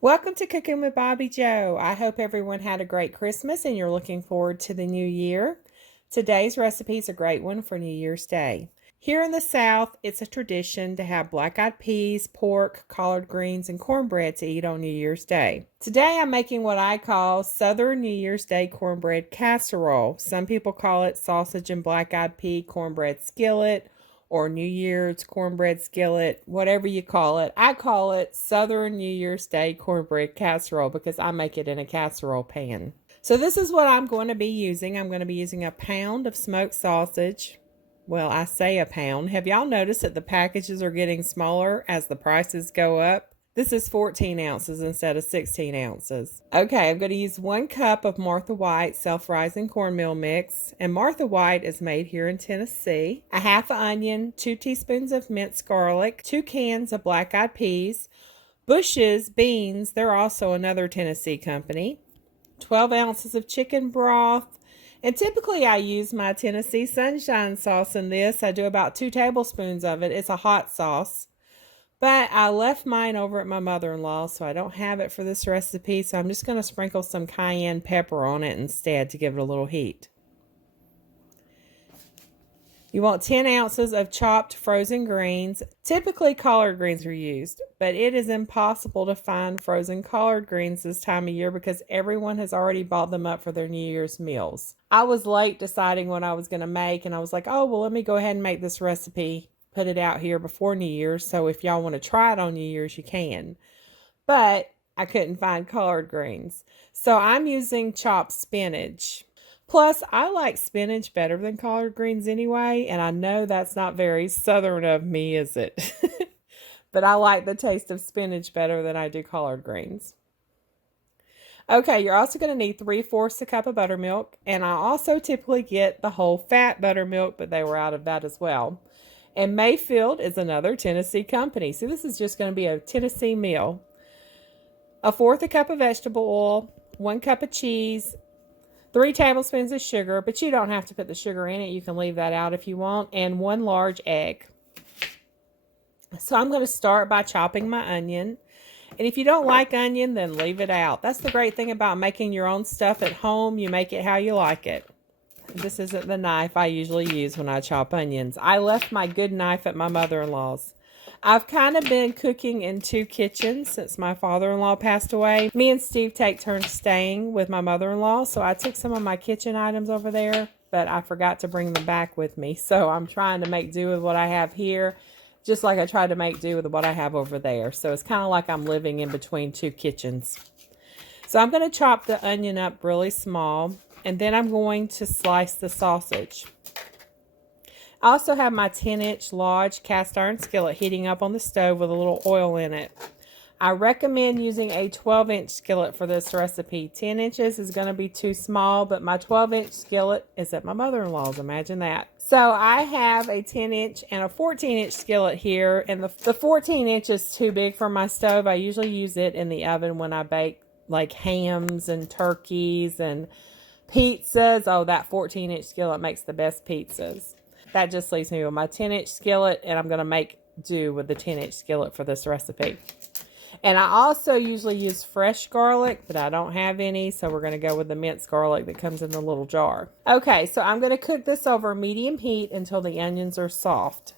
Welcome to Cooking with Bobby Joe. I hope everyone had a great Christmas and you're looking forward to the new year. Today's recipe is a great one for New Year's Day. Here in the South, it's a tradition to have black-eyed peas, pork, collard greens, and cornbread to eat on New Year's Day. Today I'm making what I call Southern New Year's Day Cornbread Casserole. Some people call it sausage and black-eyed pea cornbread skillet, or New Year's cornbread skillet, whatever you call it. I call it Southern New Year's Day cornbread casserole because I make it in a casserole pan. So this is what I'm going to be using. I'm going to be using a pound of smoked sausage. Well, I say a pound. Have y'all noticed that the packages are getting smaller as the prices go up? This is 14 ounces instead of 16 ounces. Okay, I'm going to use 1 cup of Martha White self-rising cornmeal mix. And Martha White is made here in Tennessee. A half an onion, 2 teaspoons of minced garlic, 2 cans of black-eyed peas, Bush's beans, they're also another Tennessee company, 12 ounces of chicken broth. And typically I use my Tennessee Sunshine sauce in this. I do about 2 tablespoons of it. It's a hot sauce. But I left mine over at my mother-in-law, so I don't have it for this recipe. So I'm just going to sprinkle some cayenne pepper on it instead to give it a little heat. You want 10 ounces of chopped frozen greens. Typically collard greens are used, but it is impossible to find frozen collard greens this time of year because everyone has already bought them up for their New Year's meals. I was late deciding what I was going to make, and I was like, oh, well, let me go ahead and make this recipe, put it out here before New Year's, so if y'all want to try it on New Year's, you can. But I couldn't find collard greens, so I'm using chopped spinach. Plus, I like spinach better than collard greens anyway, and I know that's not very southern of me, is it? But I like the taste of spinach better than I do collard greens. Okay, you're also going to need 3/4 a cup of buttermilk, and I also typically get the whole fat buttermilk, but they were out of that as well. And Mayfield is another Tennessee company, so this is just going to be a Tennessee meal. 1/4 a cup of vegetable oil, 1 cup of cheese, 3 tablespoons of sugar, but you don't have to put the sugar in it. You can leave that out if you want, and 1 large egg. So I'm going to start by chopping my onion. And if you don't like onion, then leave it out. That's the great thing about making your own stuff at home. You make it how you like it. This isn't the knife I usually use when I chop onions. I left my good knife at my mother-in-law's. I've kind of been cooking in 2 kitchens since my father-in-law passed away. Me and Steve take turns staying with my mother-in-law, so I took some of my kitchen items over there, but I forgot to bring them back with me. So I'm trying to make do with what I have here, just like I tried to make do with what I have over there. So it's kind of like I'm living in between 2 kitchens. So I'm going to chop the onion up really small, and then I'm going to slice the sausage. I also have my 10-inch Lodge cast iron skillet heating up on the stove with a little oil in it. I recommend using a 12-inch skillet for this recipe. 10 inches is going to be too small, but my 12-inch skillet is at my mother-in-law's. Imagine that. So I have a 10-inch and a 14-inch skillet here, and the 14-inch is too big for my stove. I usually use it in the oven when I bake like hams and turkeys and pizzas. Oh, that 14-inch skillet makes the best pizzas. That just leaves me with my 10-inch skillet, and I'm going to make do with the 10-inch skillet for this recipe. And I also usually use fresh garlic, but I don't have any, so we're going to go with the minced garlic that comes in the little jar. Okay, so I'm going to cook this over medium heat until the onions are soft.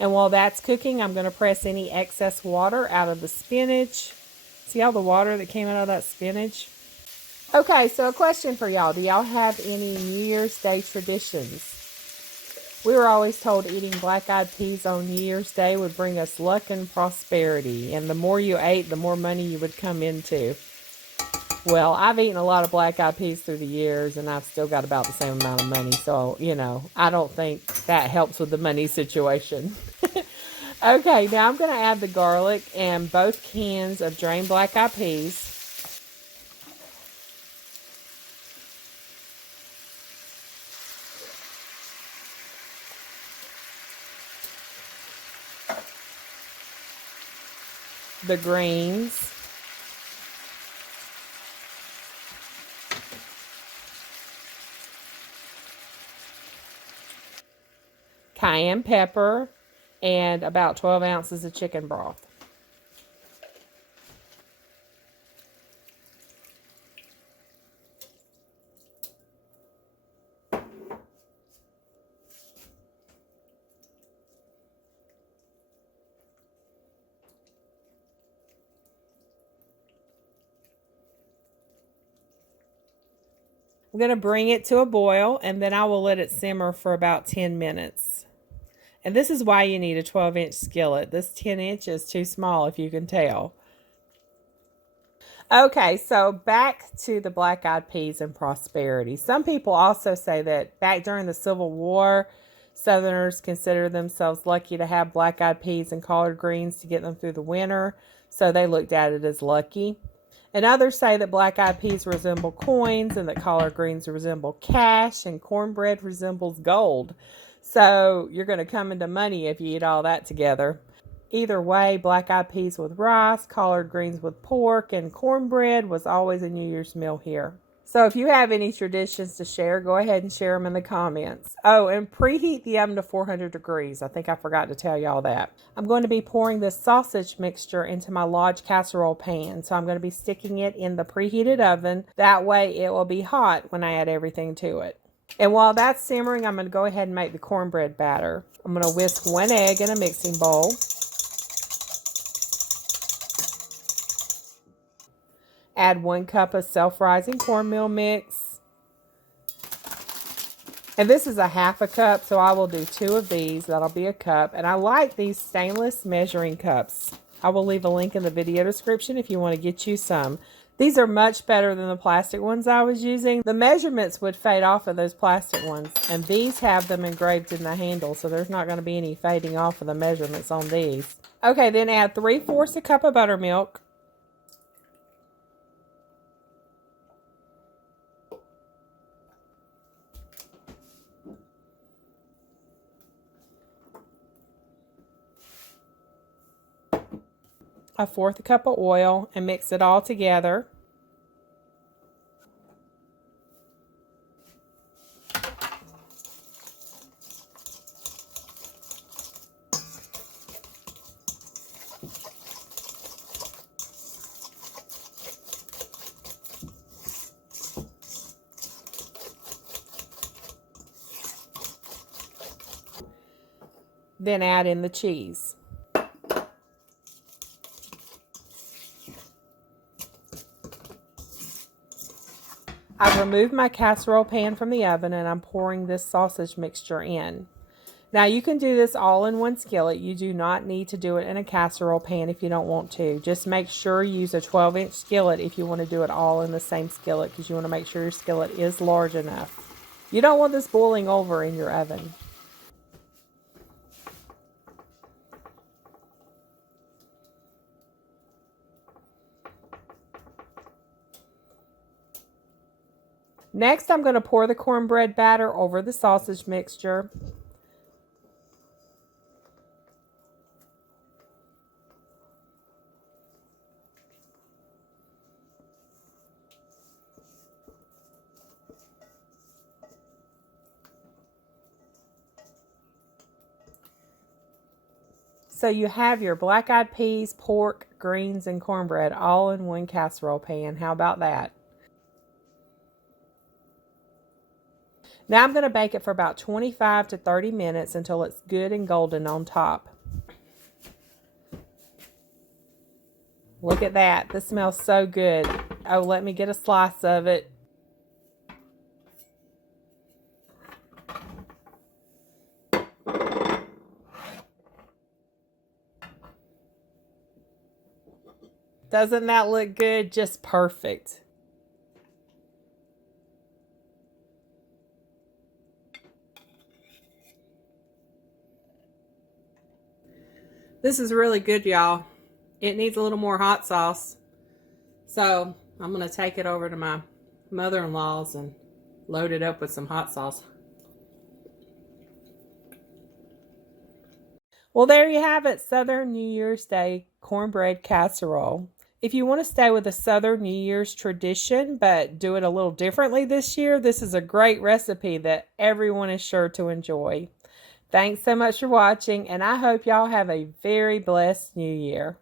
And while that's cooking, I'm going to press any excess water out of the spinach. See all the water that came out of that spinach? Okay, so a question for y'all. Do y'all have any New Year's Day traditions? We were always told eating black-eyed peas on New Year's Day would bring us luck and prosperity. And the more you ate, the more money you would come into. Well, I've eaten a lot of black-eyed peas through the years, and I've still got about the same amount of money. So, you know, I don't think that helps with the money situation. Okay, now I'm going to add the garlic and both cans of drained black-eyed peas. the greens, cayenne pepper, and about 12 ounces of chicken broth. I'm going to bring it to a boil, and then I will let it simmer for about 10 minutes. And this is why you need a 12-inch skillet. This 10-inch is too small, if you can tell. Okay, so back to the black-eyed peas and prosperity. Some people also say that back during the Civil War, Southerners considered themselves lucky to have black-eyed peas and collard greens to get them through the winter, so they looked at it as lucky. And others say that black-eyed peas resemble coins and that collard greens resemble cash and cornbread resembles gold. So you're going to come into money if you eat all that together. Either way, black-eyed peas with rice, collard greens with pork, and cornbread was always a New Year's meal here. So if you have any traditions to share, go ahead and share them in the comments. Oh, and preheat the oven to 400 degrees. I think I forgot to tell y'all that. I'm going to be pouring this sausage mixture into my large casserole pan. So I'm going to be sticking it in the preheated oven. That way it will be hot when I add everything to it. And while that's simmering, I'm going to go ahead and make the cornbread batter. I'm going to whisk 1 egg in a mixing bowl. Add 1 cup of self-rising cornmeal mix. And this is a half a cup, so I will do 2 of these. That'll be a cup. And I like these stainless measuring cups. I will leave a link in the video description if you want to get you some. These are much better than the plastic ones I was using. The measurements would fade off of those plastic ones, and these have them engraved in the handle, so there's not going to be any fading off of the measurements on these. Okay, then add 3/4 a cup of buttermilk. A 1/4 cup of oil and mix it all together. Then add in the cheese. I've removed my casserole pan from the oven and I'm pouring this sausage mixture in. Now you can do this all in one skillet. You do not need to do it in a casserole pan if you don't want to. Just make sure you use a 12-inch skillet if you want to do it all in the same skillet, because you want to make sure your skillet is large enough. You don't want this boiling over in your oven. Next, I'm going to pour the cornbread batter over the sausage mixture. So you have your black-eyed peas, pork, greens, and cornbread all in one casserole pan. How about that? Now I'm going to bake it for about 25 to 30 minutes until it's good and golden on top. Look at that. This smells so good. Oh, let me get a slice of it. Doesn't that look good? Just perfect. This is really good, y'all. It needs a little more hot sauce. So I'm going to take it over to my mother-in-law's and load it up with some hot sauce. Well, there you have it. Southern New Year's Day cornbread casserole. If you want to stay with a Southern New Year's tradition but do it a little differently this year, this is a great recipe that everyone is sure to enjoy. Thanks so much for watching, and I hope y'all have a very blessed New Year.